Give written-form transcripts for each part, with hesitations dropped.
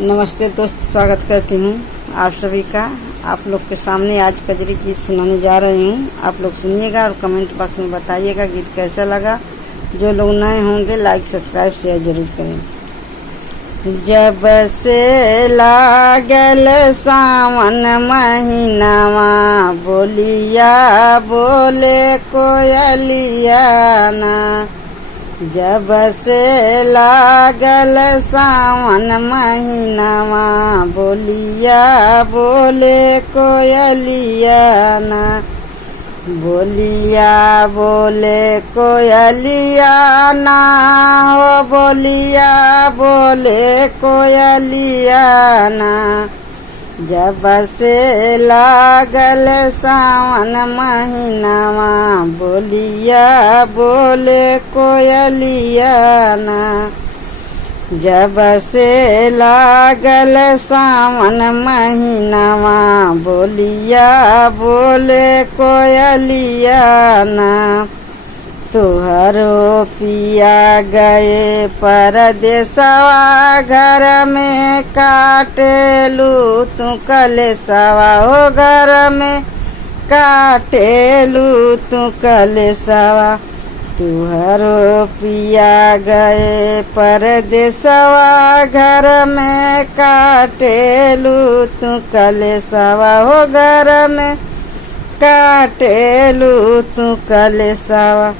नमस्ते दोस्त, स्वागत करती हूँ आप सभी का। आप लोग के सामने आज कजरी गीत सुनाने जा रही हूँ। आप लोग सुनिएगा और कमेंट बॉक्स में बताइएगा गीत कैसा लगा। जो लोग नए होंगे लाइक सब्सक्राइब शेयर जरूर करें। जब से लागल सावन महीनावा, बोलिया बोले कोयलिया ना। जब से लागल सावन महीनावा, बोलिया बोले कोयलिया ना। बोलिया बोले कोयलिया ना हो, बोलिया बोले कोयलिया ना। जब से लागल सावन महीनावा, बोलिया बोले कोयलिया ना। जब से लागल सावन महीनावा, बोलिया बोले कोयलिया ना। तुहरो पिया गए परदेसवा, घर में काटेलू तू कलेसवा हो। घर में काटेलू तू कलेसवा। तुहरो पिया गए परदेसवा, घर में काटेलू तू कलेसवा हो। घर में काटेलू तू कलेसवा।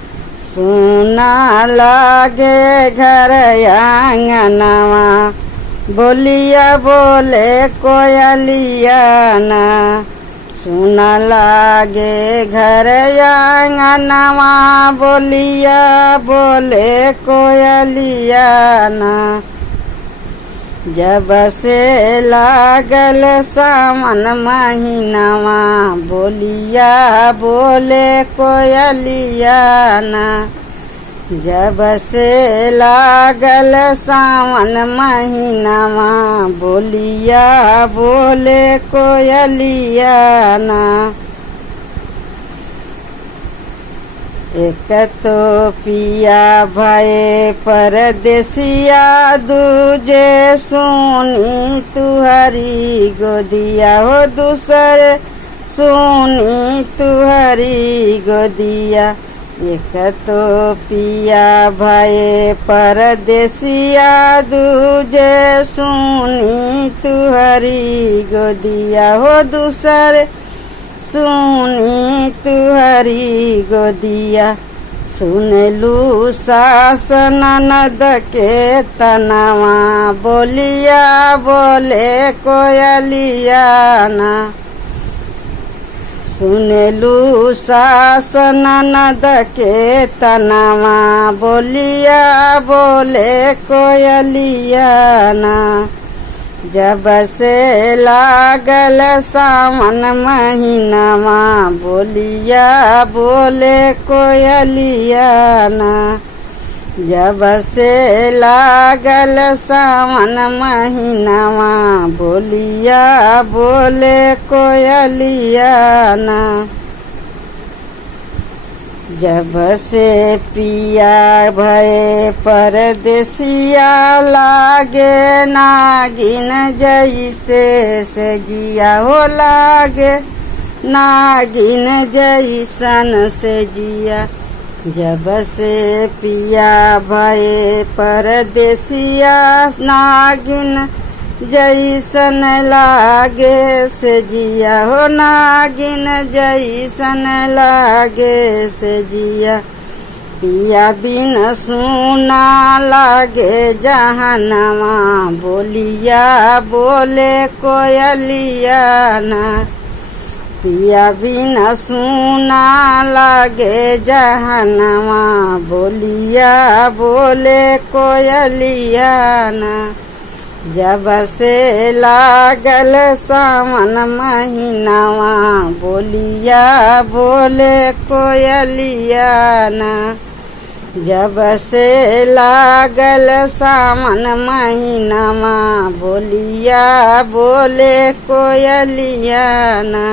सुना लागे घर आंगनवा, बोलिया बोले कोयलिया ना। सुना लागे घर आंगनवा, बोलिया बोले कोयलिया ना। जब से लागल सावन महीनावा, बोलिया बोले कोयलिया ना। जब से लागल सावन महीनावा, बोलिया बोले कोयलिया ना। एक तो पिया भये परदेसिया, दूजे सुनी तुहरी गोदिया हो। दूसरे सुनी तुहरी गोदिया। एक तो पिया भये परदेसिया, दूजे सुनी तुहरी गोदिया हो। दूसरे सुनी तुहरी गोदिया। सुनलू सास ननद के तनवा, बोलिया बोले कोयलिया ना। सुनलू सास ननद के तनवा, बोलिया बोले कोयलिया ना। जब से लागल सावन महीनावा, बोलिया बोले कोयलिया ना। जब से लागल सावन महीनावा, बोलिया बोले कोयलिया ना। जब से पिया भये परदेसिया, लागे नागिन जैसे से जिया हो। लागे नागिन जैसन से जिया। जब से पिया भये परदेसिया, नागिन जैसन लागे से जिया हो। नागिन जैसन लागे से जिया। पिया बिन सुना लागे जहनवा, बोलिया बोले कोयलिया ना। पिया बिन सुना लागे जहनवा, बोलिया बोले कोयलिया ना। जब से लागल सावन महीनावा, बोलिया बोले कोयलिया ना। जब से लागल सावन महीनावा, बोलिया बोले कोयलिया ना।